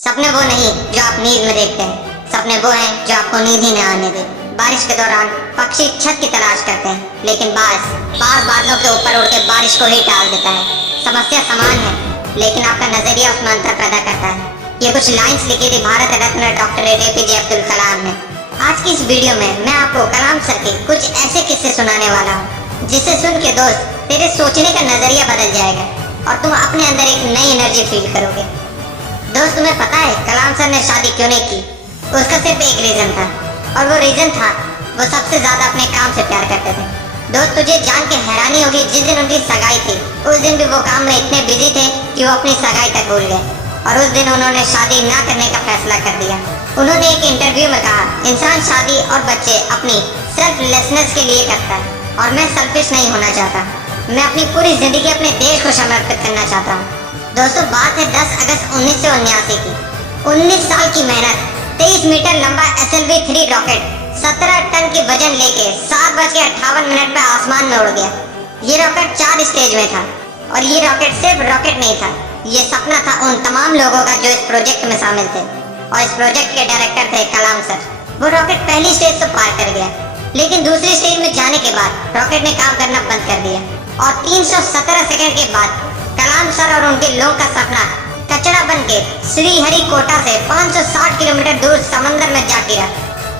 सपने वो नहीं जो आप नींद में देखते हैं, सपने वो हैं जो आपको नींद ही न आने दे। बारिश के दौरान पक्षी छत की तलाश करते हैं, लेकिन बाज बादलों के ऊपर उड़ के बारिश को ही टाल देता है। समस्या समान है, लेकिन आपका नजरिया उसमें अंतर पैदा करता है। ये कुछ लाइंस लिखी थी भारत रत्न डॉक्टर APJ अब्दुल कलाम ने। आज की इस वीडियो में मैं आपको कलाम सर के कुछ ऐसे किस्से सुनाने वाला हूँ जिसे सुन के दोस्त तेरे सोचने का नजरिया बदल जाएगा और तुम अपने अंदर एक नई एनर्जी फील करोगे। दोस्त, तुम्हें पता है कलाम सर ने शादी क्यों नहीं की? उसका सिर्फ एक रीजन था, और वो रीजन था वो सबसे ज्यादा अपने काम से प्यार करते थे। दोस्त, तुझे जान के हैरानी होगी, जिस दिन उनकी सगाई थी उस दिन भी वो काम में इतने बिजी थे कि वो अपनी सगाई तक भूल गए, और उस दिन उन्होंने शादी ना करने का फैसला कर दिया। उन्होंने एक इंटरव्यू में कहा, इंसान शादी और बच्चे अपनी सेल्फलेसनेस के लिए करता है, और मैं सेल्फिश नहीं होना चाहता। मैं अपनी पूरी जिंदगी अपने देश को समर्पित करना चाहता हूँ। दोस्तों, बात है 10 अगस्त 1979 की। 19 साल की मेहनत, 23 मीटर लंबा SLV-3 रॉकेट 17 टन की वजन लेके 7:58 पर आसमान में उड़ गया। ये रॉकेट 4 स्टेज में था, और ये रॉकेट सिर्फ रॉकेट नहीं था, ये सपना था उन तमाम लोगों का जो इस प्रोजेक्ट में शामिल थे, और इस प्रोजेक्ट के डायरेक्टर थे कलाम सर। वो रॉकेट पहली स्टेज तो पार कर गया, लेकिन दूसरी स्टेज में जाने के बाद रॉकेट ने काम करना बंद कर दिया, और 317 सेकंड के बाद कलाम सर और उनके लोगों का सपना कचरा बन के श्रीहरिकोटा से 560 किलोमीटर दूर समंदर में जा गिरा।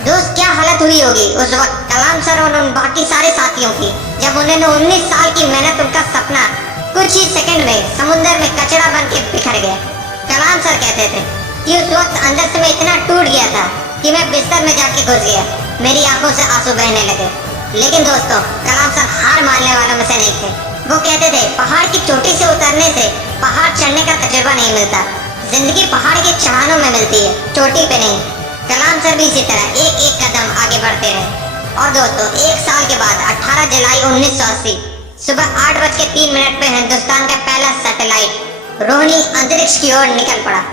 दोस्त, क्या हालत हुई होगी उस वक्त कलाम सर और उन बाकी सारे साथियों की, जब उन्होंने 19 साल की मेहनत, उनका सपना कुछ ही सेकंड में समुद्र में कचरा बन के बिखर गया। कलाम सर कहते थे कि उस वक्त अंदर से मैं इतना टूट गया था कि मैं बिस्तर में जाके घुस गया, मेरी आंखों से आंसू बहने लगे। लेकिन दोस्तों, कलाम सर हार मानने वालों में से नहीं थे। वो कहते थे, पहाड़ की चोटी से उतरने से पहाड़ चढ़ने का तजुर्बा नहीं मिलता, जिंदगी पहाड़ के चढ़ानों में मिलती है, चोटी पे नहीं। कलाम सर भी इसी तरह एक एक कदम आगे बढ़ते रहे। और दोस्तों, एक साल के बाद 18 जुलाई 1980 सुबह 8:03 पे हिंदुस्तान का पहला सैटेलाइट रोहिणी अंतरिक्ष की ओर निकल पड़ा,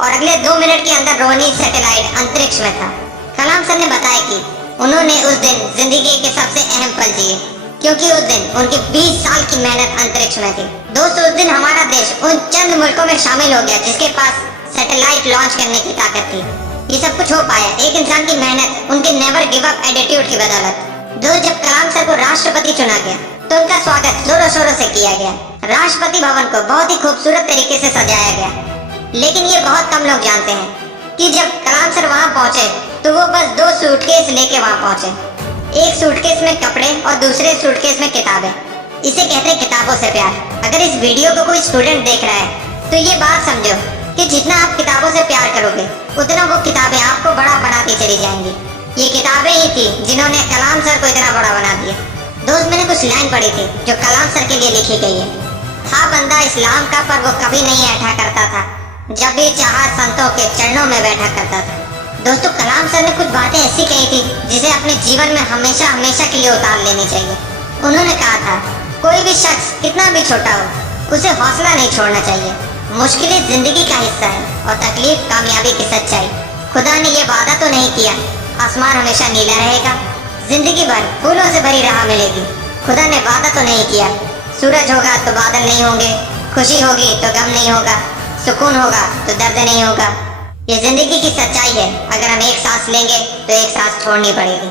और अगले 2 मिनट के अंदर रोहिणी सैटेलाइट अंतरिक्ष में था। कलाम सर ने बताया कि उन्होंने उस दिन जिंदगी के सबसे अहम पल जिए, क्योंकि उस दिन उनकी 20 साल की मेहनत अंतरिक्ष में थी। दोस्तों, उस दिन हमारा देश उन चंद मुल्कों में शामिल हो गया जिसके पास सैटेलाइट लॉन्च करने की ताकत थी। ये सब कुछ हो पाया एक इंसान की मेहनत, उनके नेवर गिव अप एटीट्यूड की बदौलत। दोस्त, जब कलाम सर को राष्ट्रपति चुना गया तो उनका स्वागत जोरों शोरों से किया गया। राष्ट्रपति भवन को बहुत ही खूबसूरत तरीके से सजाया गया, लेकिन ये बहुत कम लोग जानते हैं कि जब कलाम सर वहाँ पहुँचे तो वो बस 2 सूटकेस लेके वहाँ पहुँचे। एक सूटकेस में कपड़े और दूसरे सूटकेस में किताबें। इसे कहते हैं किताबों से प्यार। अगर इस वीडियो को कोई स्टूडेंट देख रहा है तो ये बात समझो कि जितना आप किताबों से प्यार करोगे उतना वो किताबें आपको बड़ा बनाती चली जाएंगी। ये किताबें ही थी जिन्होंने कलाम सर को इतना बड़ा बना दिया। दोस्त, मैंने कुछ लाइन पढ़ी थी जो कलाम सर के लिए लिखी गई है। था बंदा इस्लाम का पर वो कभी नहीं ऐठा करता था, जब भी चाहा संतों के चरणों में बैठा करता था। दोस्तों, कलाम सर ने कुछ बातें ऐसी कही थी जिसे अपने जीवन में हमेशा हमेशा के लिए उतार लेनी चाहिए। उन्होंने कहा था, कोई भी शख्स कितना भी छोटा हो उसे हौसला नहीं छोड़ना चाहिए। मुश्किलें जिंदगी का हिस्सा है और तकलीफ कामयाबी की सच्चाई। खुदा ने ये वादा तो नहीं किया आसमान हमेशा नीला रहेगा, जिंदगी भर फूलों से भरी राह मिलेगी। खुदा ने वादा तो नहीं किया सूरज होगा तो बादल नहीं होंगे, खुशी होगी तो गम नहीं होगा, सुकून होगा तो दर्द नहीं होगा। ये जिंदगी की सच्चाई है। अगर हम एक सांस लेंगे तो एक सांस छोड़नी पड़ेगी।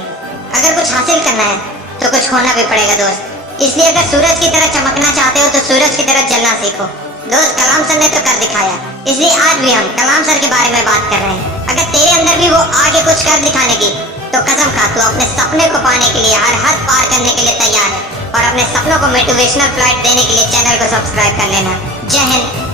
अगर कुछ हासिल करना है तो कुछ खोना भी पड़ेगा दोस्त। इसलिए अगर सूरज की तरह चमकना चाहते हो तो सूरज की तरह जलना सीखो। दोस्त, कलाम सर ने तो कर दिखाया, इसलिए आज भी हम कलाम सर के बारे में बात कर रहे हैं। अगर तेरे अंदर भी वो आगे कुछ कर दिखाने की तो कसम खा, तू अपने सपने को पाने के लिए हर हद पार करने के लिए तैयार है। और अपने सपनों को मोटिवेशनल फ्लाइट देने के लिए चैनल को सब्सक्राइब कर लेना। जय हिंद।